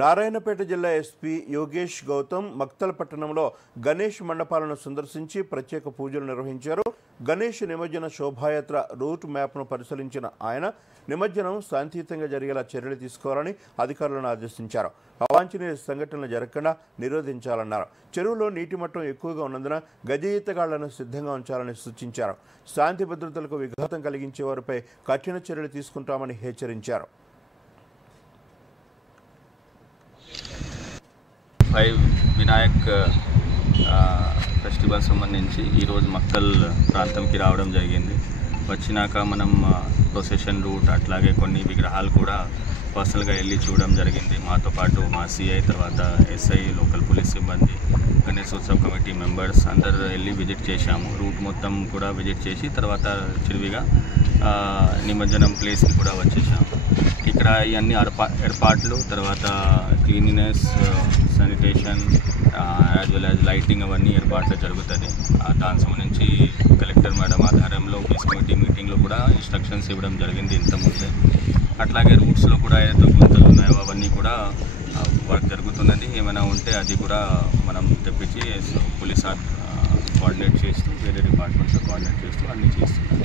నారాయణపేట జిల్లా ఎస్పీ యోగేష్ గౌతమ్ మక్తల్ పట్టణంలో గణేష్ మండపాలను సందర్శించి ప్రత్యేక పూజలు నిర్వహించారు. గణేష్ నిమజ్జన శోభాయాత్ర రూట్ మ్యాప్ను పరిశీలించిన ఆయన నిమజ్జనం శాంతియుతంగా జరిగేలా చర్యలు తీసుకోవాలని అధికారులను ఆదేశించారు. అవాంఛనీయ సంఘటనలు జరగకుండా నిరోధించాలన్నారు. చెరువులో నీటి మట్టం ఎక్కువగా ఉన్నందున గజ ఈతగాళ్లను సిద్ధంగా ఉంచాలని సూచించారు. శాంతి భద్రతలకు విఘాతం కలిగించే వారిపై కఠిన చర్యలు తీసుకుంటామని హెచ్చరించారు. 5 వినాయక్ ఫెస్టివల్ సంబంధించి ఈరోజు మక్తల్ ప్రాంతంకి రావడం జరిగింది. వచ్చినాక మనం ప్రొసెషన్ రూట్ అట్లాగే కొన్ని విగ్రహాలు కూడా పర్సనల్గా వెళ్ళి చూడడం జరిగింది. మాతో పాటు మా సిఐ, తర్వాత ఎస్ఐ, లోకల్ పోలీస్ సిబ్బంది, గణేశోత్సవ కమిటీ మెంబర్స్ అందరు వెళ్ళి విజిట్ చేశాము. రూట్ మొత్తం కూడా విజిట్ చేసి తర్వాత చిరువిగా నిమజ్జనం ప్లేస్కి కూడా వచ్చేసాము. ఇక్కడ ఇవన్నీ ఏర్పాట్లు, తర్వాత cleanliness, sanitation as well as lighting అవన్నీ ఏర్పాట్లు జరుగుతుంది. దాని సంబంధించి కలెక్టర్ మేడం ఆధ్వర్యంలో పీస్ కమిటీ మీటింగ్లో కూడా ఇన్స్ట్రక్షన్స్ ఇవ్వడం జరిగింది ఇంతకుముందే. అట్లాగే రూట్స్లో కూడా ఏదైతే గుంతలు ఉన్నాయో అవన్నీ కూడా వర్క్ జరుగుతున్నది. ఏమైనా ఉంటే అది కూడా మనం తెప్పించి పోలీస్ కోఆర్డినేట్ చేస్తూ, వేరే డిపార్ట్మెంట్తో కోఆర్డినేట్ చేస్తూ అన్నీ చేస్తున్నాం.